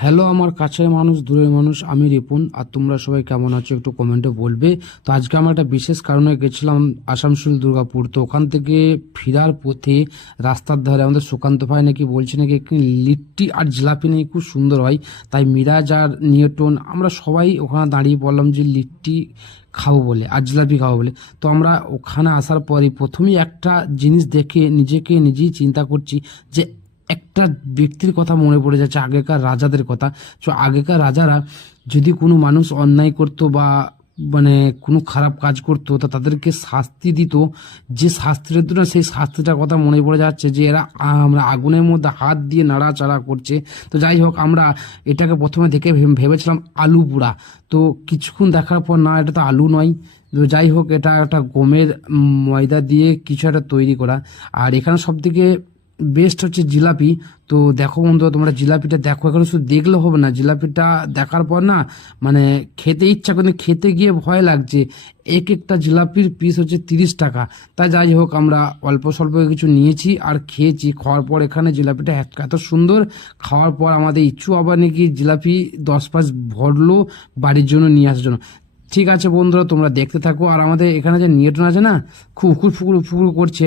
Hello আমার কাছের মানুষ দূরের মানুষ, আমি রিপুন। আর তোমরা সবাই কেমন আছো একটু কমেন্টে বলবে। তো আজকে আমরা একটা বিশেষ কারণে গেছিলাম আসানসোল দুর্গাপুর। তো ওখান থেকে ফেরার পথে রাস্তার ধারে আমাদের সুকান্ত ভাই নাকি বলছে নাকি এখানে লিট্টি আর জিলাপি নাকি খুব সুন্দর হয়। তাই মিরাজ আর নিউটন আমরা সবাই ওখানে দাঁড়িয়ে বললাম যে লিট্টি খাবো বলে আর জিলাপি খাবো বলে। তো আমরা ওখানে আসার পরে প্রথমেই একটা জিনিস দেখে নিজেকে নিজেই চিন্তা করছি যে একটা ব্যক্তির কথা মনে পড়ে যাচ্ছে, আগেকার রাজাদের কথা। তো আগেকার রাজারা যদি কোনো মানুষ অন্যায় করতো বা মানে কোনো খারাপ কাজ করতো তা তাদেরকে শাস্তি দিত। যে শাস্তিটা দিত না সেই শাস্তিটার কথা মনে পড়ে যাচ্ছে যে এরা আমরা আগুনের মধ্যে হাত দিয়ে নাড়াচাড়া করছে। তো যাই হোক, আমরা এটাকে প্রথমে দেখে ভেবেছিলাম আলু পোড়া। তো কিছুক্ষণ দেখার পর না, এটা তো আলু নয়। তো যাই হোক, এটা একটা গমের ময়দা দিয়ে কিছু একটা তৈরি করা। আর এখানে সব থেকে বেস্ট হচ্ছে জিলাপি। তো দেখো বন্ধুরা, তোমরা জিলাপিটা দেখো। এখানে শুধু দেখলে হবে না, জিলাপিটা দেখার পর না মানে খেতে ইচ্ছা করে, খেতে গিয়ে ভয় লাগছে। এক একটা জিলাপির পিস হচ্ছে 30 টাকা। তাই যাই হোক, আমরা অল্প স্বল্প কিছু নিয়েছি আর খেয়েছি। খাওয়ার পর এখানে জিলাপিটা এত সুন্দর। খাওয়ার পর আমাদের ইচ্ছু আবার নাকি জিলাপি 10 পাঁচ ভরলো বাড়ির জন্য নিয়ে আসার জন্য। ঠিক আছে বন্ধুরা, তোমরা দেখতে থাকো। আর আমাদের এখানে যে নিয়ন্ত্রণ আছে না, খুব ফুকুর ফুকুর ফুকুর করছে।